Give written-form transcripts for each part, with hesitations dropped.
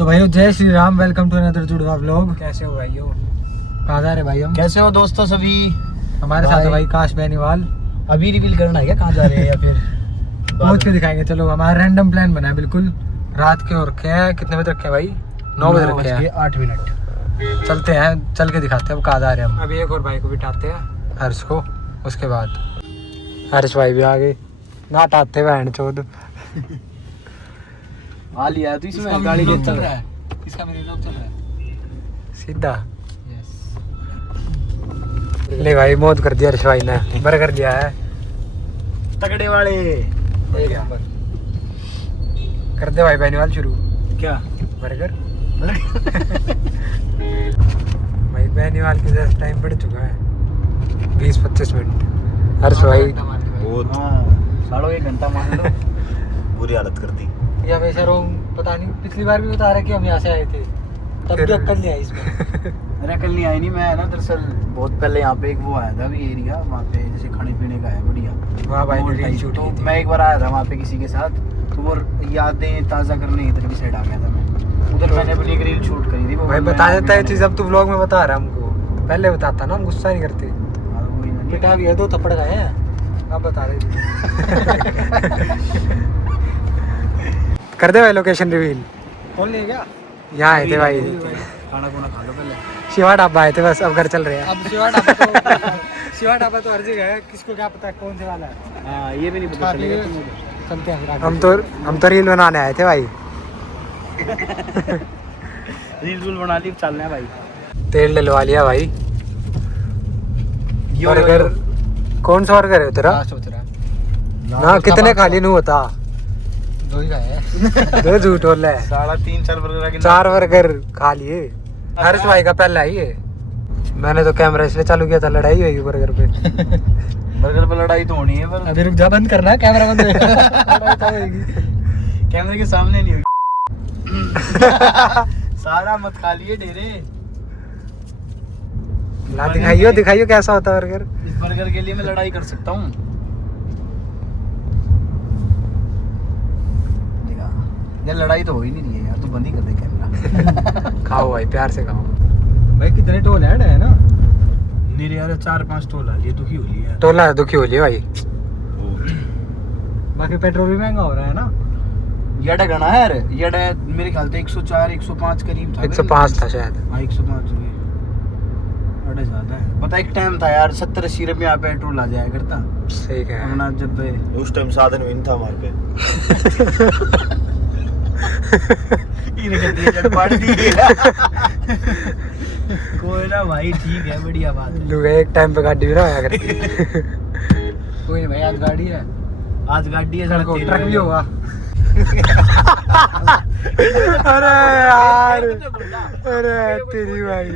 तो भाइयों जय Shri Ram, welcome to another जुड़वा व्लॉग। कैसे हो भाइयों? कहाँ जा रहे भाई हम? कैसे हो दोस्तों सभी? हमारे साथ है भाई काश बेनीवाल। अभी रिवील करना है क्या कहाँ जा रहे हैं या फिर पहुँच के दिखाएंगे। चलो हमारा रैंडम प्लान बना है बिल्कुल। रात के हो रखे हैं, कितने बजे रखे हैं भाई? 9 बजे रखे हैं। 8 मिनट। चलते हैं, चल के दिखाते हैं अब कहाँ जा रहे हैं हम। अभी एक और भाई को बिठाते हैं, हर्ष को। उसके बाद हर्ष भाई भी आ गए, नाट आते बहन चोद। आ लिया तो इसमें गाड़ी ले चल रहा है। इसका मेरे लोग चल रहा है सीधा। ले भाई मौत कर दिया हर्ष भाई ने, बर्गर दिया है तगड़े वाले। कर दे भाई बेनीवाल शुरू। क्या बर्गर? भाई बेनीवाल की जस्ट टाइम बढ़ चुका है 20-25 मिनट। हर्ष भाई बहुत साढ़ो 1 घंटा मान लो। बुरी हालत कर दी। ये हमेशा रोम पता नहीं, पिछली बार भी बता रहे कि हम यहाँ से आए थे, तब भी अक्कल नहीं आई इसमें। अरे कल नहीं आई नहीं, मैं ना दरअसल बहुत पहले यहाँ पे एक वो आया था अभी एरिया, वहाँ पे जैसे खाने पीने का है बढ़िया। वहाँ भाई वो ने रील टाइप, शूट तो की थी। मैं एक बार आया था वहाँ पे किसी के साथ, तो वो यादें ताज़ा करने इधर की साइड आ गया था मैं। उधर मैंने अपनी एक रील शूट करी थी। वो भाई मैं बता देता है मैंने- चीज, अब तू व्लॉग में बता रहा है हमको। पहले बताता ना, हम गुस्सा नहीं करते। हाँ, वही मैंने- पिटा भी है, 2 थप्पड़ खाए हैं। अब बता रहे कर दे भाई लोकेशन रिवील। खोल लिया क्या? यहाँ आए थे भाई, खाना खुना खा लो पहले। शिवा ढाबा आए थे, बस अब घर चल रहे हैं। अब शिवा ढाबा शिवा ढाबा तो हर जगह है, किसको क्या पता है कौन से वाला है। हाँ ये भी नहीं पता चलेगा तुम्हें। चलते हैं फिर आगे। हम तो रील बनाने आए थे भाई। रील बना ली, चलना है भाई। तेल डलवा लिया भाई। बर्गर कौन सा बर्गर है तेरा? सोच रहा ना कितने खा लिए नहीं होता। 2 ही खाए। 2 झूठ बोल रहा है। 3.5-4 बर्गर 4 बर्गर खा लिए। हर्ष भाई का पहला ही है। मैंने तो कैमरा इसलिए चालू किया था, लड़ाई होगी बर्गर पे। बर्गर पे लड़ाई तो होनी है पर अभी रुक जा, बंद करना है कैमरा, बंद होगी। कैमरे के सामने नहीं होगी। सारा मत खा लिए ढेरे। ला दिखाइयो कैसा होता है बर्गर। इस बर्गर के लिए मैं लड़ाई कर सकता हूँ। यार लड़ाई तो हो ही नहीं रही है यार, तू बंद ही कर दे कैमरा। खाओ भाई, प्यार से खाओ भाई। कितने टोल है ना? नहीं यार 4-5 टोल आ लिए, दुखी हो लिए यार। टोला दुखी हो लिया भाई। बाकी पेट्रोल भी महंगा हो रहा है ना। येड़ा गना है यार, येड़ा मेरे ख्याल से 104-105 करीब था। 105 था शायद। हाँ 105 हुए, बड़ा ज्यादा है। पता एक टाइम था यार 70-80 रुपये यहाँ पेट्रोल आ जाया करता। सही कह वरना जब उस टाइम साधन भी नहीं था हमारे पे। कोई ना भाई, ठीक है, बढ़िया बात है। लोग एक टाइम पे गाड़ी भी ना आया करती। कोई नहीं भाई, आज गाड़ी है, आज गाड़ी है, ट्रक भी होगा। अरे यार, अरे तेरी भाई।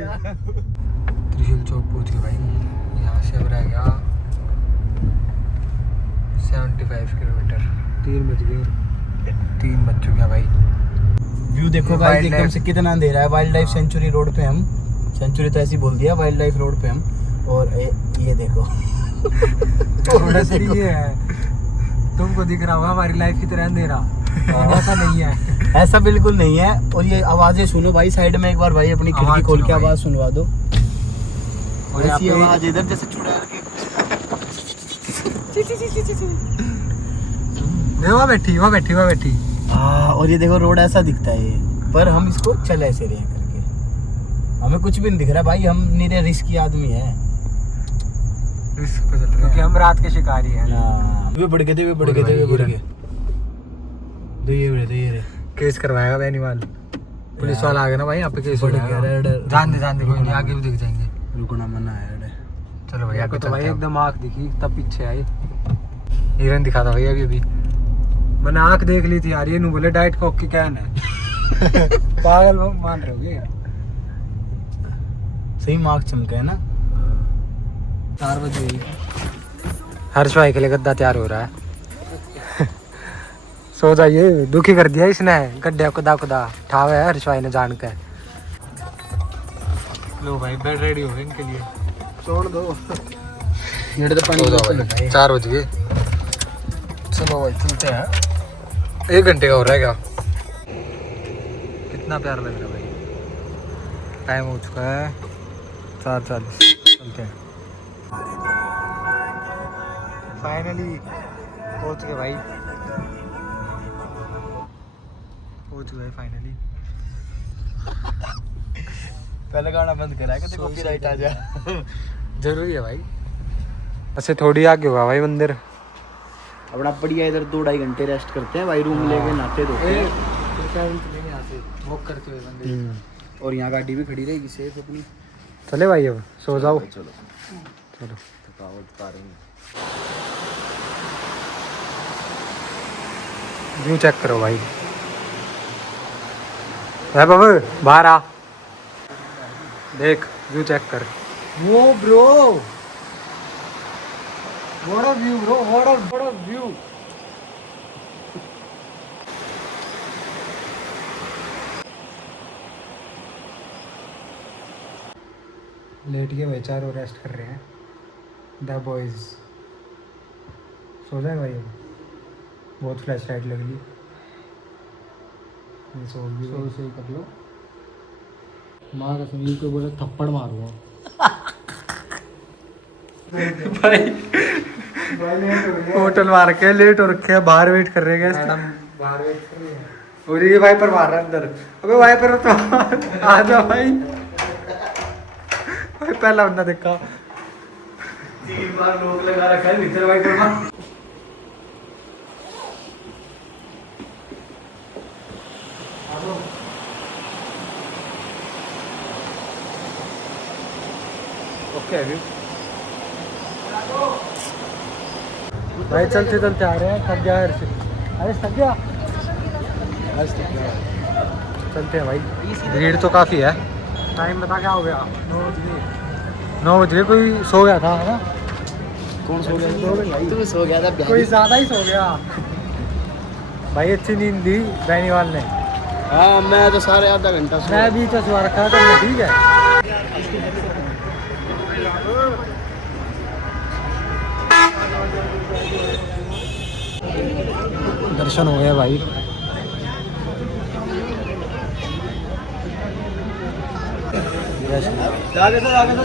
त्रिशूल चौक पहुंच गए भाई। यहाँ से अब रह गया 75 किलोमीटर। 3 बज गए भाई। व्यू देखो गाइस एकदम से कितना अंधेरा है। वाइल्ड लाइफ सेंचुरी रोड पे हम, सेंचुरी तो ऐसे ही बोल दिया, वाइल्ड लाइफ रोड पे हम। और ये देखो थोड़ा सा ये है, तुमको दिख रहा होगा हमारी लाइफ की तरह अंधेरा, ऐसा नहीं है। ऐसा बिल्कुल नहीं है। और ये आवाजें सुनो भाई, साइड में एक बार भाई अपनी खिड़की खोल के आवाज सुनवा दो। और ऐसी आवाज इधर जैसे चुड़ैल की। वहाँ बैठी। और ये देखो रोड ऐसा दिखता है ये, पर हम इसको चल ऐसे रहे करके, हमें कुछ भी नहीं दिख रहा भाई। हम निरे रिस्की आदमी है, रिस्क पे चल रहे हैं क्योंकि हम रात के शिकारी हैं। वे बढ़ गए दे ये केस करवाएगा बेनीवाल। पुलिस वाला आ गया ना भाई, यहाँ पे केस हो बढ़ गया। गया। जान दे कोई नहीं, आगे भी दिख जाएंगे। रुकना मना है। चलो भैया को तो भाई एकदम आँख दिखी, तब पीछे आए। हिरन दिखा था भैया अभी। मैंने आँख देख ली थी यार, ये नू बोले डाइट कोक की कैन है। पागल मान रहे हो ये? सही मार्क चमका है ना। 4 बजे हर्ष भाई के लिए गद्दा तैयार हो रहा है। सो जाइए, दुखी कर दिया इसने, गड्ढे खुदा ठाव है हर्ष भाई ने जान के। लो भाई बेड रेडी हो गए इनके लिए, छोड़ दो। 4 बज गए। चलो भाई चलते हैं। 1 घंटे का हो रहा है क्या? कितना प्यारा लग रहा है भाई। टाइम हो चुका है 4:40, चलते हैं। फाइनली पहुंच गए भाई, पहुंच गए फाइनली। पहले गाना बंद करा कि कॉपीराइट आ जाए। जरूरी है भाई। अच्छा थोड़ी आगे होगा भाई मंदिर। अपना बढ़िया इधर 2-2.5 घंटे रेस्ट करते हैं भाई, रूम लेके नहाते धोते हैं। वॉक करते हुए मंदिर। और यहाँ गाड़ी भी खड़ी रहेगी सेफ अपनी। चले भाई अब सो जाओ। चलो चलो थकावट पा रही व्यू चेक करो भाई। है बाबू बाहर आ, देख व्यू चेक कर। वो bro what a view bro, what a view. Late के भाई चारों रेस्ट कर रहे हैं। द बॉयज सो जाए भाई अब, बहुत फ्लैश लाइट लग रही। सो सही कर लो। माँ का संजीव को बोला थप्पड़ मारूंगा भाई। होटल मार के लेट हो रखे हैं, बाहर वेट कर रहे हैं मैडम, बाहर वेट कर रही है। और ये वाइपर मार रहा है अंदर। अबे वाइपर तो आ जा भाई। भाई पहला बंदा देखा 3 बार लोग लगा रखा है भीतर वाइपर में। ओके अभी भाई चलते चलते आ रहे हैं। थक गया यार, अरे थक गया। चलते हैं भाई, भीड़ तो काफ़ी है। टाइम बता क्या हो गया? 9 बजे। कोई सो गया था है ना? कौन सो गया? तू सो गया था। कोई ज़्यादा ही सो गया भाई। अच्छी नींद दी बैनीवाल ने। हाँ मैं तो सारे आधा घंटा सो मैं भी तो सो रखा था, मैं ठीक है। दर्शन हो गए भाई।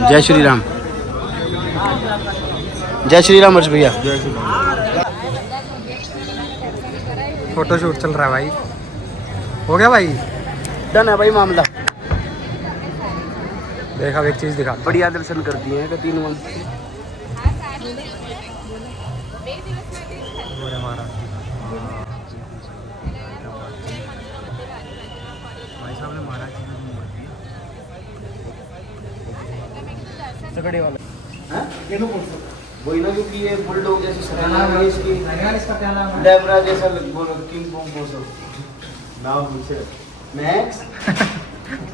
जय श्री राम। जय श्री राम हर्ष भैया। फोटो शूट चल रहा है भाई। हो गया भाई, डन है भाई मामला। देखा एक चीज़ दिखा। बढ़िया दर्शन कर दिए हैं 3 मन। तगड़े वाला वही ना, क्योंकि ये बुलडॉग जैसी शक्ल है इसकी। इसका क्या नाम है? डेबरा जैसा बोलो, किंग पोंग बोलो नाम मुझसे। मैक्स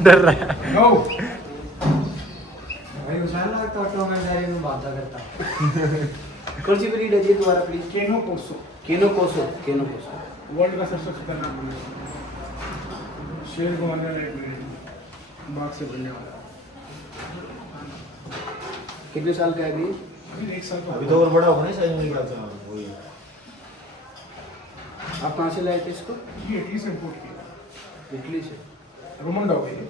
डर रहा है। नो भाई उसान लगता ऑटो में जारी में बात करता। कौन सी ब्रीड है ये तुम्हारा ब्रीड? केनो कोसो। केनो कोसो। केनो कोसो वर्ल्ड का सबसे खतरनाक ब्रीड। शेर को मारने वाला ब्रीड, बाघ से बनने वाला। कितने साल का है अभी? अभी 1 साल का। अभी तो और बड़ा होगा ना शायद नहीं करता वही। आप कहाँ से लाए थे इसको? ये इटली से इंपोर्ट किया। इटली से। रोमन डॉग है ये,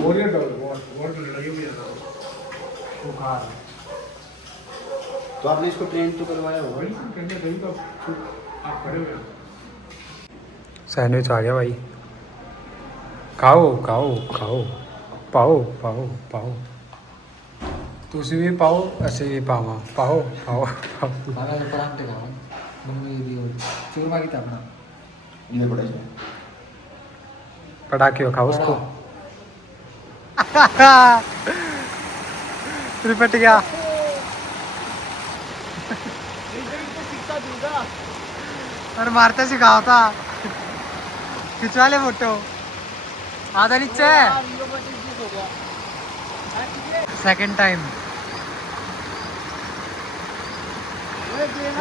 वॉरियर डॉग है। वॉर की लड़ाई में जाता है वो कार। तो आपने इसको ट्रेन तो करवाया होगा? वही करने गई तो आप खड़े हो गए। सैंडविच आ गया भाई। खाओ खाओ खाओ, पाओ पाओ पाओ। तुसी भी पाओ, ऐसे भी पाओ पाओ पाओ पाओ। खाना तो परांठे खाओ, मम्मी भी और चूरमा की अपना इधर बड़ा है। पटाखे खाओ उसको। रिपट गया। और मारते सिखाओ था। खिंचवा ले फोटो। आधा नीचे सेकंड टाइम।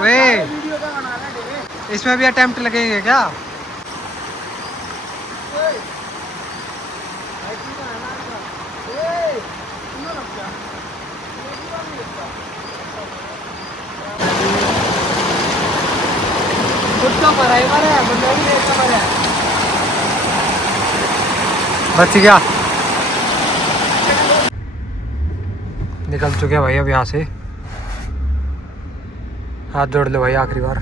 वे इसमें भी अटेम्प्ट लगेंगे क्या? खुद का मरा है, बंदा भी नहीं मरा है। बच गया। निकल चुके हैं भाई अब यहाँ से। हाथ जोड़ लो भाई आखिरी बार,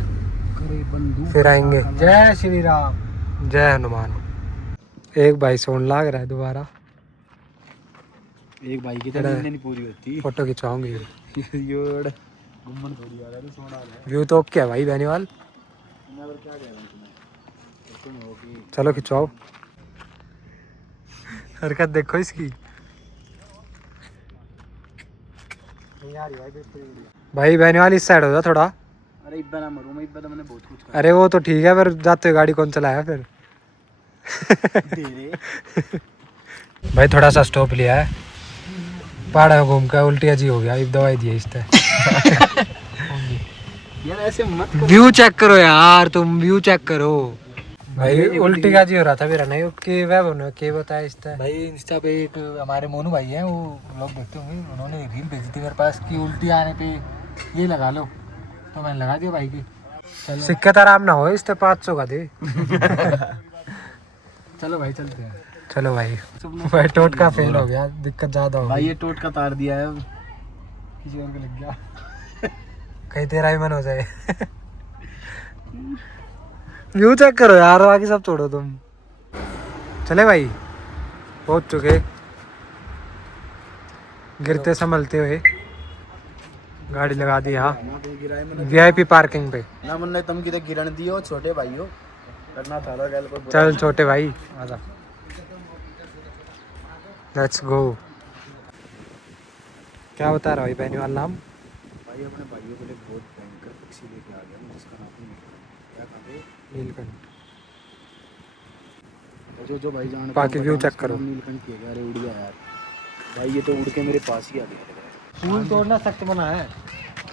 फिर आएंगे। जय श्री राम, जय हनुमान। एक भाई सोन लाग रहा है दोबारा। एक भाई की तो नींद नहीं पूरी होती। फोटो खिंचवाऊंगी। योड़ घुमन थोड़ी आ रहा है, सोना आ रहा व्यू तो क्या भाई बेनीवाल। है। मैं क्या कह रहा हूँ तुम्हें, तुम हो कि चलो खिंचवाओ। हरकत देखो इसकी। भाई बेनीवाल इस साइड हो जा थोड़ा। अरे इब्बा ना मरूं मैं, इब्बा तो मैंने बहुत कुछ कहा। अरे वो तो ठीक है, पर जाते हुए गाड़ी कौन चलाया फिर। तेरे भाई थोड़ा सा स्टॉप लिया है, पहाड़ में घूम कर उल्टी अजी हो गया। अब दवाई दी है इसने। यार ऐसे मत व्यू चेक करो यार, तुम व्यू चेक करो भाई। उल्टी का जी हो रहा था मेरा। नहीं के वेब होने के बताया इसने। भाई इंस्टा पे एक हमारे मोनू भाई हैं, वो लोग देखते होंगे, उन्होंने रील भेजी थी मेरे पास कि उल्टी आने पे ये लगा लो, तो मैंने लगा दिया भाई की। सिक्कत आराम ना हो इसने 500 का दे। चलो भाई चलते हैं। चलो भाई। भाई टोट का फेल हो गया, दिक्कत ज्यादा हो भाई गई। ये टोट का तार दिया है, किसी और को लग गया। कहीं तेरा ही मन हो जाए। व्यू चेक करो यार, बाकी सब छोड़ो तुम। चले भाई, पहुंच चुके गिरते संभलते हुए। गाड़ी लगा दी यहाँ VIP पार्किंग पे। ना मुन्ने तुम किधर गिरण दियो छोटे भाइयों, करना था गैल को। चल छोटे भाई आजा, लेट्स गो। क्या बता रहा भाई बेनीवाल नाम? भाई अपने भाइयों के लिए बहुत भयंकर पक्षी लेके आ गया मैं, जिसका नाम नहीं क्या कहते नीलकंठ। जो भाई जान बाकी व्यू चेक करो। नीलकंठ किया गया। अरे उड़ गया यार भाई, ये तो उड़ के मेरे पास ही आ गया। फूल तोड़ना सख्त मना है,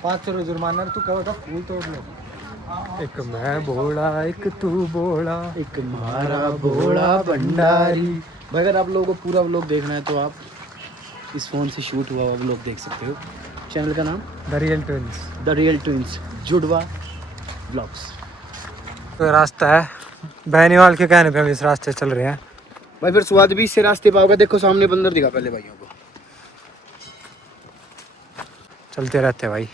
500 जुर्माना। तू कहो फूल तोड़ लो। एक मैं बोला एक तू बोला, एक मारा भोला भंडारी। भाई अगर आप लोगों को पूरा व्लॉग देखना है तो आप इस फ़ोन से शूट हुआ हुआ व्लॉग देख सकते हो। चैनल का नाम the real twins. The real twins जुड़वा व्लॉग्स। तो रास्ता है बेनीवाल के कहने पे हम इस रास्ते चल रहे हैं। भाई फिर स्वाद भी इससे रास्ते पाओगे। देखो सामने बंदर दिखा पहले भाइयों को। चलते रहते हैं भाई।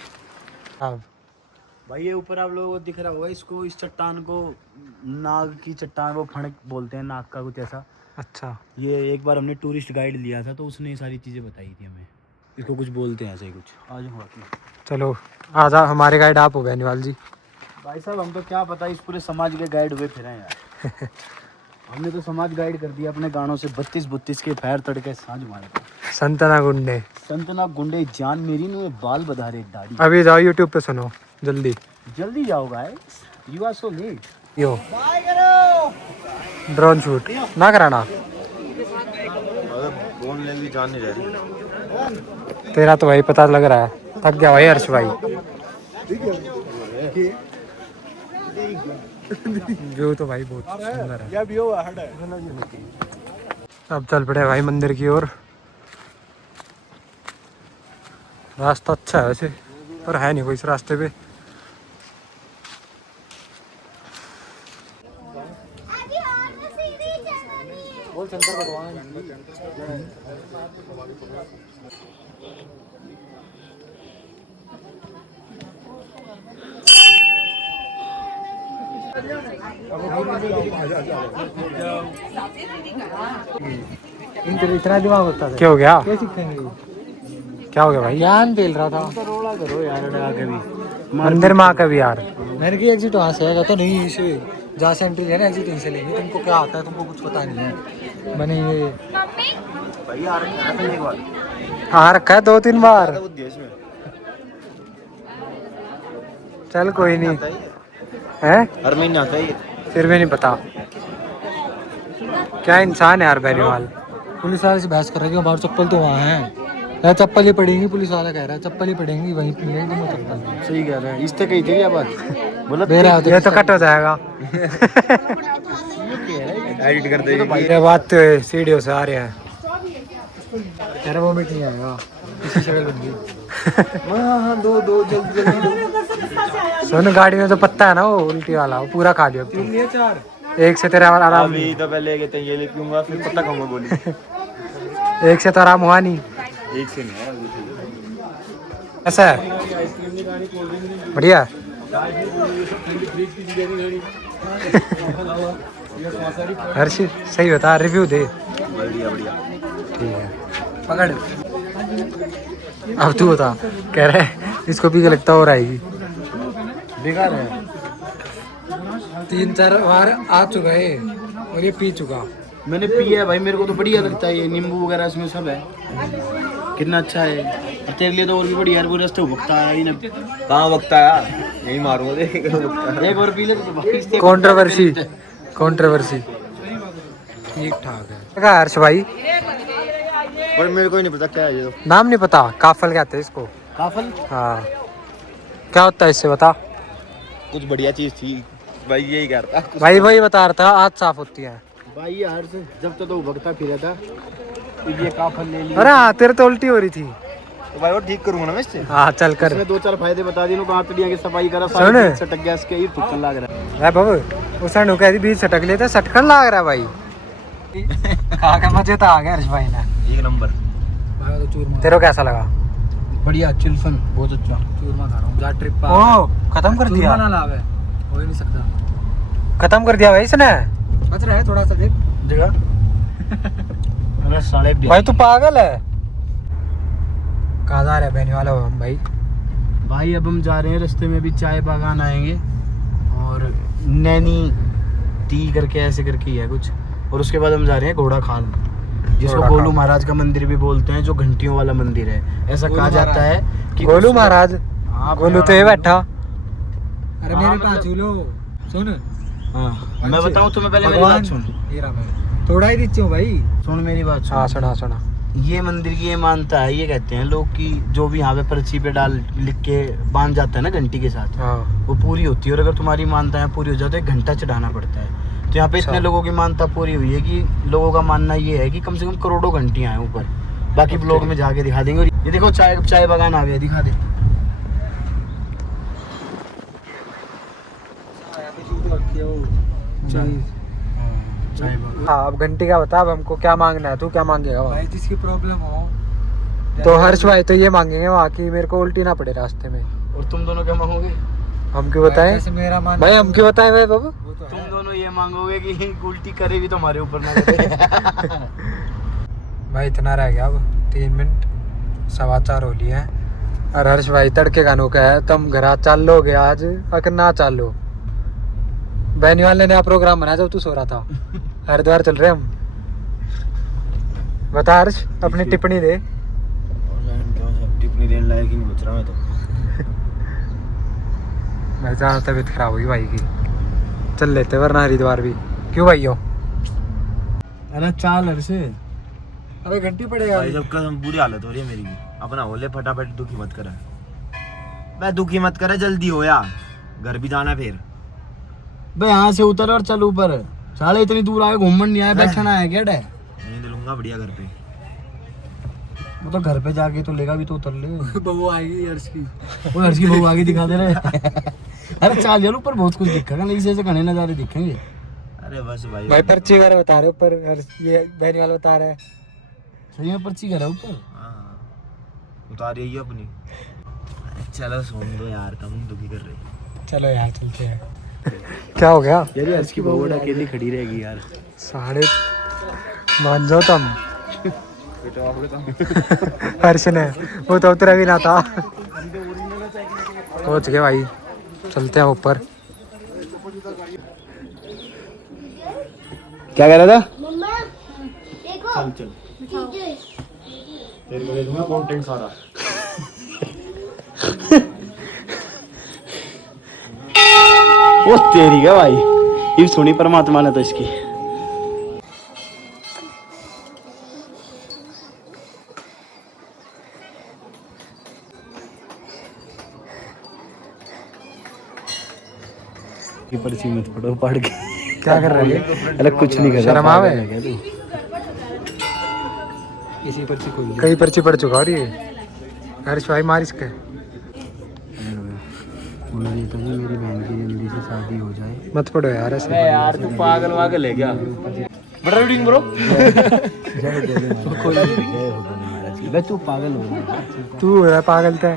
हाँ भाई ये ऊपर आप लोगों को दिख रहा होगा, इसको इस चट्टान को नाग की चट्टान को फणक बोलते हैं, नाग का कुछ ऐसा। अच्छा, ये एक बार हमने टूरिस्ट गाइड लिया था तो उसने ये सारी चीज़ें बताई थी हमें। इसको कुछ बोलते हैं ऐसे ही कुछ। आ जाओ बाकी चलो आजा, हमारे गाइड आप हो बेनीवाल जी। भाई साहब हम तो क्या पता, इस पूरे समाज के गाइड हुए फिर हैं यार। हमने तो समाज गाइड कर दिया अपने गानों से। 32 के पैर तड़के सांझ मारे संतना गुंडे। संतना गुंडे जान मेरी नु बाल बधारे दाढ़ी। अभी जाओ यूट्यूब पे सुनो जल्दी। जल्दी जाओ guys, you are so late. Yo drone shoot ना कराना। बोल ले भी जान नहीं रही। तेरा तो भाई पता लग रहा है, थक गया भाई हर्ष भाई। व्यू तो भाई बहुत सुंदर है। अब चल पड़े भाई मंदिर की ओर। रास्ता अच्छा है वैसे, पर है नहीं कोई इस रास्ते पे। बोल शंकर भगवान। इतना दिमाग होता है। क्या हो गया? क्या सीखेंगे? क्या हो गया भाई? ज्ञान पेल रहा था। रोड़ा करो यार आगे भी। मंदिर में आकर भी यार। मैंने की एग्जिट वहाँ से है तो नहीं, इसे जहाँ से एंट्री है ना एग्जिट यहीं से लेंगे। तुमको क्या आता है, तुमको कुछ पता नहीं है। मैंने ये भैया एक बार हाँ रखा है 2-3 बार। चल कोई नहीं है, हर महीने आता है ये। फिर भी नहीं पता क्या इंसान है यार बेनीवाल। पुलिस वाले से बहस कर रहे हैं, बाहर चप्पल तो वहाँ है। यार चप्पल ही पड़ेंगी, पुलिस वाला कह रहा है चप्पल ही पड़ेंगी, वहीं मिलेगी तुम्हें चप्पल। सही कह रहा है, इस तक कही थी क्या बात बोला दे रहा है, ये तो कट हो जाएगा। एडिट कर देगा। ये बात सीढ़ियों से आ रहे हैं। यार वो मीटिंग आएगा इसी शक्ल बंदी। हाँ दो जल्दी सोनू गाड़ी में तो पत्ता है ना वो उल्टी वाला, वो पूरा खा लिया। 4 एक से तेरा आराम अभी तो पहले कहते हैं ये ले पीऊंगा फिर पत्ता खाऊंगा गोली। एक से तो आराम हुआ नहीं। एक से नहीं है अभी। ऐसा है बढ़िया। हर्ष सही बता, रिव्यू दे। बढ़िया बढ़िया। ठीक है पकड़। अब तू बता, कह रहा है इसको भी लगता हो आएगी। बेकार है। 3-4 बार आ चुका है और ये पी चुका। मैंने पिया है भाई, मेरे को तो बढ़िया लगता है ये, नींबू वगैरह इसमें सब है, कितना अच्छा है। और तेरे लिए तो और भी बढ़िया है, वो रास्ते भुगता है ही ना। कहाँ वक्त आया, यही मारूंगा देख। एक और पी ले तो भाई। कंट्रोवर्सी ठीक ठाक है। क्या हर्ष भाई, पर मेरे को ही नहीं पता क्या है ये तो। नाम नहीं पता, काफल कहते हैं इसको। काफल? हाँ क्या होता है इससे बता। कुछ बढ़िया चीज थी भाई, यही कहता। भाई वही बता रहा था, आज साफ होती है। भाई यार से जब तक तो भगता फिरा था, ये काफल ले लिया। अरे हाँ तेरे तो उल्टी हो रही थी। तो भाई और ठीक करूंगा ना मैं इससे। हाँ चल कर। इसने 2-4 फायदे बता दिए, कहाँ तड़ियाँ की सफाई करा, सुन। सारे सटक गैस के ये थुक्कन लग रहा है। बाबू उस कह दी बीच सटक लेते, सटकन लग रहा है भाई। खा के मजे तो आ गया हर्ष भाई ने। एक नंबर। तेरे को कैसा लगा? बढ़िया चिल्फन, बहुत अच्छा। चूरमा खा रहा हूँ, जा ट्रिप ओ खत्म कर दिया। ना लावे हो ही नहीं सकता। खत्म कर दिया भाई इसने। बच रहा है थोड़ा सा देख जगह। अरे साले भाई तू पागल है। कहाँ जा रहे हैं बहनी वाला हम भाई? भाई अब हम जा रहे हैं, रास्ते में भी चाय बागान आएंगे और नैनी टी करके ऐसे करके ही है कुछ, और उसके बाद हम जा रहे हैं घोड़ा खाल, जिसको घोड़ा गोलू खाल। महाराज का मंदिर भी बोलते हैं, जो घंटियों वाला मंदिर है। ऐसा कहा जाता है कि गोलू उसमें- महाराज। हाँ, गोलू तो ये बैठा। अरे हाँ, मेरे मतलब- पास झूलो सुन। हाँ मैं बताऊँ तुम्हें, पहले मेरी भगवान बात सुन। हीरा मैं थोड़ा ही नीचे हूँ भाई। सुन मेरी बात हाँ सुन। सुना। ये मंदिर की ये मानता है, ये कहते हैं लोग कि जो भी यहाँ पे पर्ची पे डाल लिख के बांध जाता है ना घंटी के साथ, हाँ वो पूरी होती है। और अगर तुम्हारी मानता है पूरी हो जाए तो 1 घंटा चढ़ाना पड़ता है। तो यहाँ पे इतने अच्छा। लोगों की मानता पूरी हुई है कि लोगों का मानना ये है कि कम से कम करोड़ों घंटियाँ हैं ऊपर। बाकी ब्लॉग में जाके दिखा देंगे। और ये देखो चाय बागान आ गया, दिखा दे। चाय बागान। हाँ अब घंटी का बता, अब हमको क्या मांगना है, तू क्या मांगेगा वहाँ? भाई जिसकी प्रॉब्लम हो तो हर्ष भाई तो ये मांगेंगे वहाँ की मेरे को उल्टी ना पड़े रास्ते में। और तुम दोनों क्या मांगोगे? हम क्यों बताएं जैसे मेरा मान भाई, हम क्यों बताएं भाई बाबू? वो तो तुम है। दोनों ये मांगोगे कि उल्टी करे भी तो हमारे ऊपर ना करे। भाई इतना रह गया, अब 3 मिनट 4:15 हो लिए हैं। और हर्ष भाई तड़के गानों का है, तुम घर चाल लोगे आज अगर ना चालो। बहनी वाले ने नया प्रोग्राम बनाया जब तू सो रहा था। हरिद्वार चल रहे हम। बता हर्ष अपनी टिप्पणी दे। टिप्पणी देने लायक ही नहीं बच रहा मैं तो। मैं ज़्यादा तबीयत खराब हुई भाई की, चल लेते वरना हरिद्वार भी। क्यों भाई हो? अरे चाल हर से। अबे घंटी पड़ेगा। भाई जब कसम बुरी हालत हो रही है मेरी भी। अपना हो ले फटाफट, दुखी मत करे। मैं दुखी मत करे, जल्दी हो यार, घर भी जाना है फिर। बे यहाँ से उतर और चल ऊपर। साले इतनी दूर आए, घूमन नहीं आया, बैठना आया क्या डे? नींद लूंगा बढ़िया घर पे। वो तो घर पे जाके तो लेगा भी, तो उतर ले। बहू आएगी हर्ष की। वो हर्ष की बहू आगे दिखा दे रहे। अरे चाल यार, ऊपर बहुत कुछ दिखेगा, नहीं ऐसे घने नजारे दिखेंगे। अरे बस भाई। भाई पर्ची वगैरह बता रहे ऊपर, हर्ष ये बहनी वाला बता रहा है। सही में पर्ची घर है ऊपर। हाँ, उतार यही अपनी। चलो सुन दो यार, तुम दुखी कर रहे। चलो यार चलते हैं। क्या हो गया? यार हर्ष की बहू अकेली खड़ी रहेगी यार। साढ़े मान जाओ तुम। हर्ष ने वो तो उतरा भी ना था। पहुंच गए भाई, चलते हैं ऊपर। क्या कह रहा था? चल चल, तेरे को दे दूंगा कंटेंट सारा। वो तेरी क्या भाई, ये सुनी परमात्मा ने तो इसकी। पर्ची मत पढ़ो, पढ़ के क्या कर रहे हैं? अरे कुछ नहीं कर रहा। शर्म आवे? पागल है क्या तू? इसी पर्ची को कई पर्ची पड़ चुका और ये हर्ष भाई मार इसके। बोला ये था जी मेरी बहन की जल्दी से शादी हो जाए, मत पढ़ो यार ऐसे। अबे यार तू पागल वागल है क्या? बड़ा रीडिंग ब्रो। बे तू पागल हो गया। तू हो रहा है पागल था।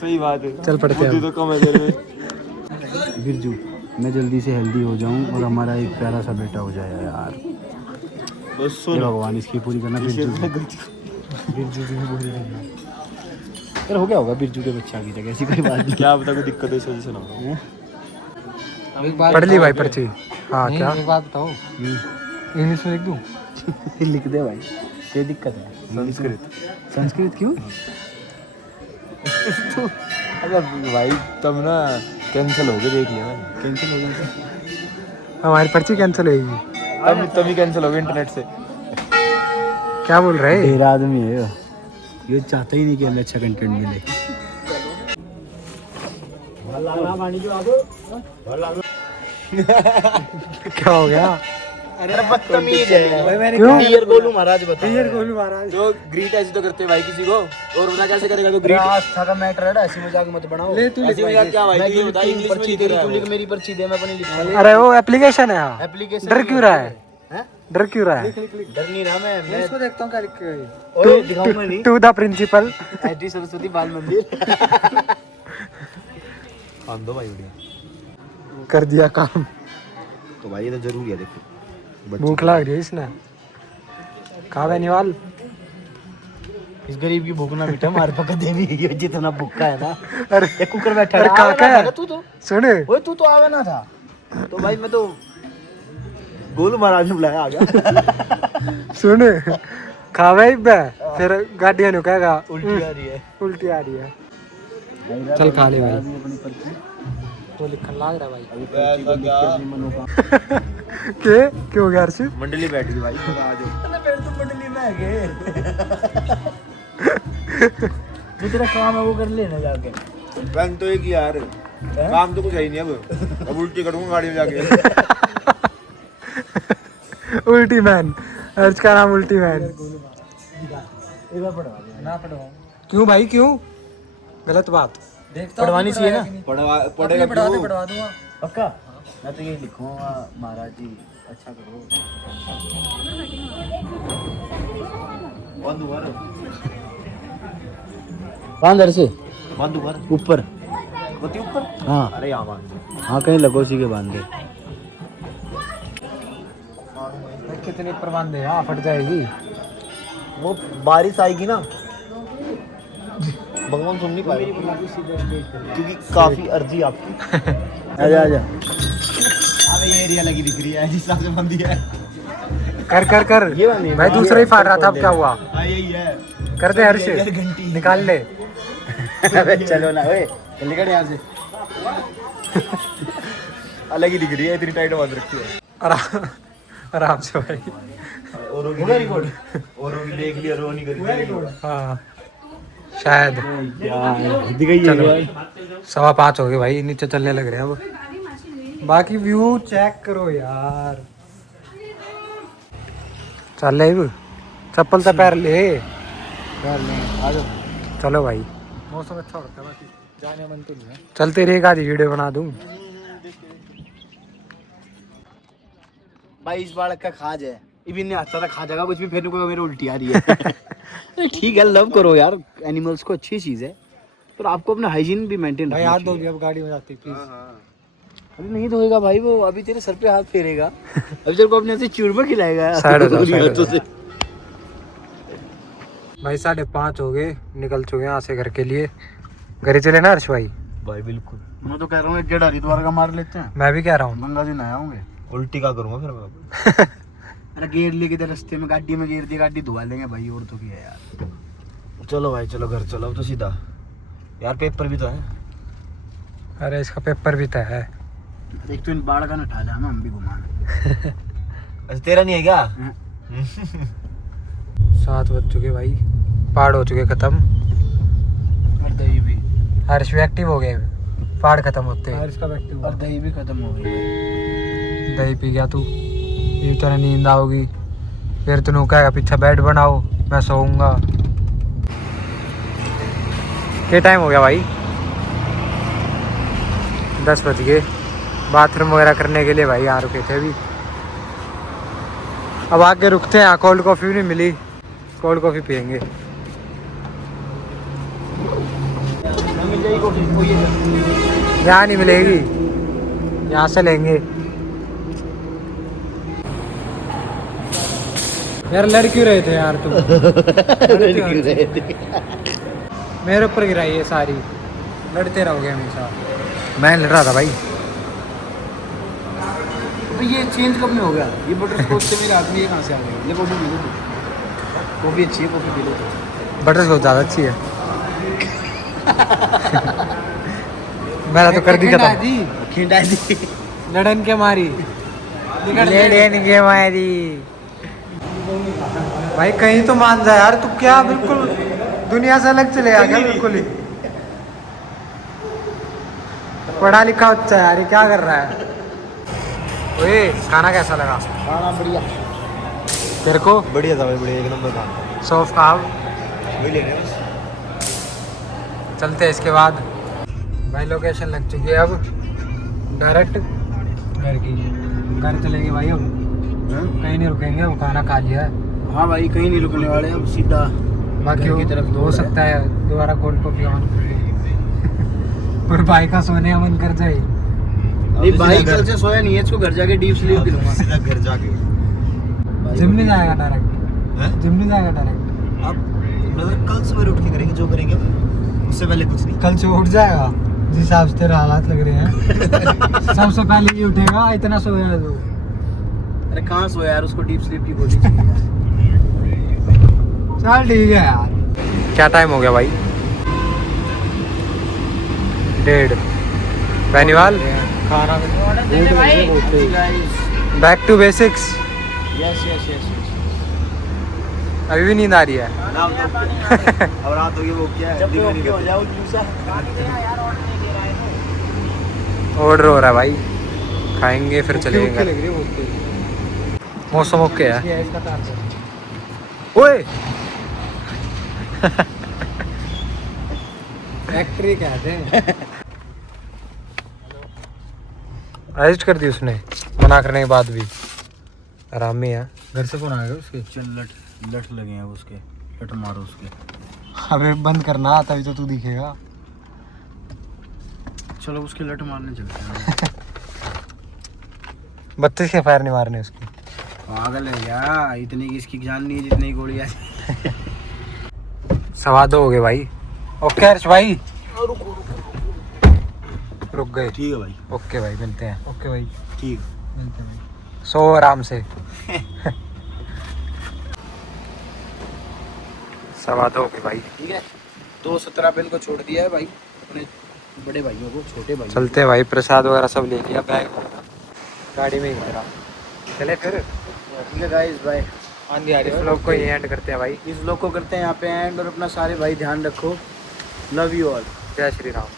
सही बात है, चल पढ़ते हैं। तो कम है तेरे में। बिरजू मैं जल्दी से हेल्दी हो जाऊं और हमारा एक प्यारा सा बेटा हो जाए यार। बस हे सुन, भगवान इसकी पूरी करना बिरजू की पूरी करना। यार हो गया होगा बिरजू के बच्चा की जगह, ऐसी कोई बात नहीं। क्या बता, कोई दिक्कत है इस वजह से ना हो। अब एक बात पढ़ ली भाई पर्ची। हाँ क्या एक बात बताओ, इंग्लिश में लिख दूँ? लिख दे भाई, ये दिक्कत है। संस्कृत क्यों? अरे भाई तब ना कैंसिल हो गए, देख लिया मैंने। कैंसिल हो गया। हमारी पर्ची कैंसिल होगी। तभी कैंसिल हो गया इंटरनेट से। क्या बोल रहे? तेरा आदमी है ये, चाहता ही नहीं कि हमें अच्छा कंटेंट मिले। क्या हो गया? अरे बदतमीज है। मैंने क्यों? डियर गोलू महाराज बता। डियर गोलू महाराज। तो ग्रीट ऐसे तो करते भाई किसी को, और बता कैसे करेगा तो ग्रीट। आस्था का मैटर है, ऐसी मजाक मत बनाओ। ले तू लिख ऐसे मजाक क्या भाई, मैं तू क्यों बता लिखूं? इंग्लिश में पर्ची लिख तेरी रहा तू है लिख, वो। मेरी पर्ची दे, मैं अपनी लिखूंगा। अरे वो एप्लीकेशन है यहाँ। एप्लीकेशन डर क्यों रहा है? हैं? डर क्यों रहा है? डर नहीं रहा मैं इसको देखता हूँ क्या लिख के है। ओए दिखाऊंगा नहीं। To the principal. एडी सरस्वती बाल मंदिर। काम दो भाई बढ़िया। कर दिया काम। तो भाई ये तो जरूरी है, देखो भूख लग रही है इसने। कहा बेनीवाल? इस गरीब की भूख ना मिटा, हमारे पका देवी ये जितना भूखा है ना। अरे एक कुकर बैठा अरे है, काका आवे ना है। तू तो। सुन ओए तू तो आवे ना था। तो भाई मैं तो गोलू महाराज ने बुलाया, आ गया। सुन खावे फिर गाड़ियां नु कहेगा उल्टी आ रही है। उल्टी आ रही है। चल खा ले भाई। अपनी पर्ची तो लिखन लाग रहा भाई। अभी पर्ची को लिख के अपनी मनोकामना। के क्यों गया अर्श? मंडली बैठ गई भाई, आ जाओ। फिर तुम मंडली में है गए। जो तेरा काम है वो कर लेना जाके। बैंक तो एक ही यार, काम तो कुछ है ही नहीं। अब उल्टी करूंगा गाड़ी में जाके। उल्टी मैन। अर्श का नाम उल्टी मैन। एक बार पढ़वा दे ना। पढ़वाओ क्यों भाई क्यों? गलत बात। पढ़वानी चाहिए ना। पढ़ेगा क्यों? पढ़वा दूंगा। पक्का मैं तो ये लिखूंगा, महाराज जी अच्छा करो। बंद हुआ रे, अंदर से बंद हुआ रे। ऊपर। होती ऊपर। हाँ अरे यहाँ बांध दो। हाँ कहीं लगोसी के बांध दे। कितनी प्रबंध है? फट जाएगी। वो बारिश आएगी ना, भगवान सुन नहीं पाएगा क्योंकि काफी अर्जी आपकी। आजा आजा। अबे ये एरिया लगी दिख रही है, जिस हिसाब से बंदी है। कर कर कर ये वाली है। भाई, दूसरा ही फाड़ रहा था, अब क्या हुआ? हाँ यही है। कर दे हर्ष, घंटी निकाल ले। अबे चलो ना, ओए निकल यहाँ से। अलग ही दिख रही है, इतनी टाइट बांध रखी है। आराम आराम से भाई। औरों की देख ली, औरों की देख ली, औरों नहीं करी। हाँ शायद। दिखाइए चलो 5:15 हो गए भाई, नीचे चलने लग रहे हैं अब। बाकी व्यू चेक करो यार। चल ले अब, चप्पल तो पैर ले। चलो भाई, मौसम अच्छा होता है, बाकी जाने मन तो नहीं है। चलते रहे, एक आधी वीडियो बना दूं। भाई इस बार का खाज है, इबिन ने आता था खा जाएगा कुछ भी, फिर को मेरे उल्टी आ रही है। अरे ठीक है, लव करो यार एनिमल्स को, अच्छी चीज है, पर आपको अपना हाइजीन भी मेंटेन भाई रखना हाथ चाहिए। धोगी अब गाड़ी में जाती प्लीज। अरे नहीं धोएगा भाई, वो अभी तेरे सर पे हाथ फेरेगा, अभी तेरे को अपने से चूरमा खिलाएगा। साइड हो जाओ, पूरी साइड हो हाथों से। भाई 5:30 हो गए, निकल चुके हैं यहाँ से घर के लिए। घर ही चले ना हर्ष भाई? भाई बिल्कुल, मैं तो कह रहा हूँ एक डेढ़ हरिद्वार का मार लेते हैं, मैं भी कह रहा हूँ। गंगा जी नहाए होंगे। उल्टी का करूंगा फिर मैं। अरे गेर लेके तो रास्ते में गाड़ी में गेर दी, गाड़ी धुआ लेंगे भाई, और तो क्या है यार। चलो भाई चलो, घर चलो अब तो सीधा। यार पेपर भी तो है। अरे इसका पेपर भी तो है। एक तो इन बाढ़ का नठा जाना, हम भी घुमाने। अच्छा तेरा नहीं है क्या? 7 बज चुके भाई, पहाड़ हो चुके खत्म। और दही भी, हर्ष भी एक्टिव हो गए पहाड़ खत्म होते। और दही भी खत्म हो गई। दही पी गया तू, ये तेरा नींद आओगी, फिर तू कहेगा पीछे बेड बनाओ, मैं सोऊंगा। क्या टाइम हो गया भाई? 10 बज गए। बाथरूम वगैरह करने के लिए भाई यहाँ रुके थे अभी। अब आगे रुकते हैं, यहाँ कोल्ड कॉफ़ी भी नहीं मिली, कोल्ड कॉफ़ी पियेंगे। मिल जाएगी कॉफी कोई है? यहाँ नहीं मिलेगी, यहाँ से लेंगे। यार लड़ क्यों रहे थे यार तुम? मेरे ऊपर गिराई है सारी, लड़ते रहोगे हमेशा। मैं लड़ रहा था भाई। भाई ये चेंज कब में हो गया? ये बटर स्कॉच से मेरे हाथ में ये कहाँ से आ गई? ले कॉफी पी लो तू, कॉफी अच्छी है, कॉफी पी लो तू। बटर स्कॉच ज़्यादा अच्छी है। मेरा तो कर दी खत्म। खिंडा दी लड़न के मारी, लड़न के मारी। भाई कहीं तो मान जा यार, तू क्या बिल्कुल दुनिया से अलग चले आ गया बिल्कुल ही। पढ़ा लिखा बच्चा यार, ये क्या कर रहा है? ओए खाना कैसा लगा? खाना बढ़िया तेरे को? बढ़िया था भाई, बढ़िया, एक नंबर था। सौफ खाओ, वही ले रहे हैं बस। चलते हैं इसके बाद। भाई लोकेशन लग चुकी है, अब डायरेक्ट घर की। घर चलेंगे भाई, अब कहीं नहीं रुकेंगे, अब खाना खा लिया है। हाँ भाई कहीं नहीं रुकने वाले, अब सीधा बाकी घर की तरफ हो सकता है दोबारा कोल्ड कॉफी ऑन और भाई का सोने का मन कर जाए। नहीं भाई कल से सोया नहीं है, इसको घर जाके डीप स्लीप दिलूंगा। सीधा घर जाके जिम नहीं जाएगा डायरेक्ट? जिम नहीं जाएगा डायरेक्ट? अब ब्रदर कल सुबह उठ के करेंगे जो करेंगे, उससे पहले कुछ नहीं। कल से उठ जाएगा जिस हिसाब से तेरे हालात लग रहे हैं। सबसे पहले ये उठेगा, इतना सोया है तो। अरे कहाँ सोया यार, उसको डीप स्लीप की गोली चाहिए। चल ठीक है यार। क्या टाइम हो गया भाई? 1:30। बेनीवाल खाना back to basics. Yes yes yes अभी भी नींद आ रही है। अब रात होगी वो क्या है? ऑर्डर हो रहा है भाई, खाएंगे फिर चलेंगे। मौसम ओके है। ओए फैक्ट्री कहते हैं। अरेस्ट कर दी उसने मना करने के बाद भी। आरामी है। घर से कौन आएगा उसके? चल लट लगे हैं उसके, लट मारो उसके। अबे बंद करना तभी तो तू दिखेगा। चलो उसके लट मारने चलते हैं। 32 के फायर नहीं मारने उसके। पागल है क्या? इतनी की इसकी जान नहीं है जितनी गोलियां। 2:15 हो गए भाई। ओके हर्ष भाई, रुक गए। ठीक है भाई, ओके भाई मिलते हैं। ओके भाई ठीक। मिलते हैं भाई। सो आराम से। 2:15 हो गए भाई। ठीक है, 2:17 पे इनको छोड़ दिया है भाई, अपने बड़े भाइयों को, छोटे भाई। चलते हैं भाई, प्रसाद वगैरह सब ले लिया, बैग गाड़ी में ही मेरा। चले फिर। ठीक है गाइस, बाय। आंधी आ रही है। इस व्लॉग को यहीं एंड करते हैं भाई। इस व्लॉग को करते हैं यहाँ पे एंड, और अपना सारे भाई ध्यान रखो। Love you all. जय श्री राम।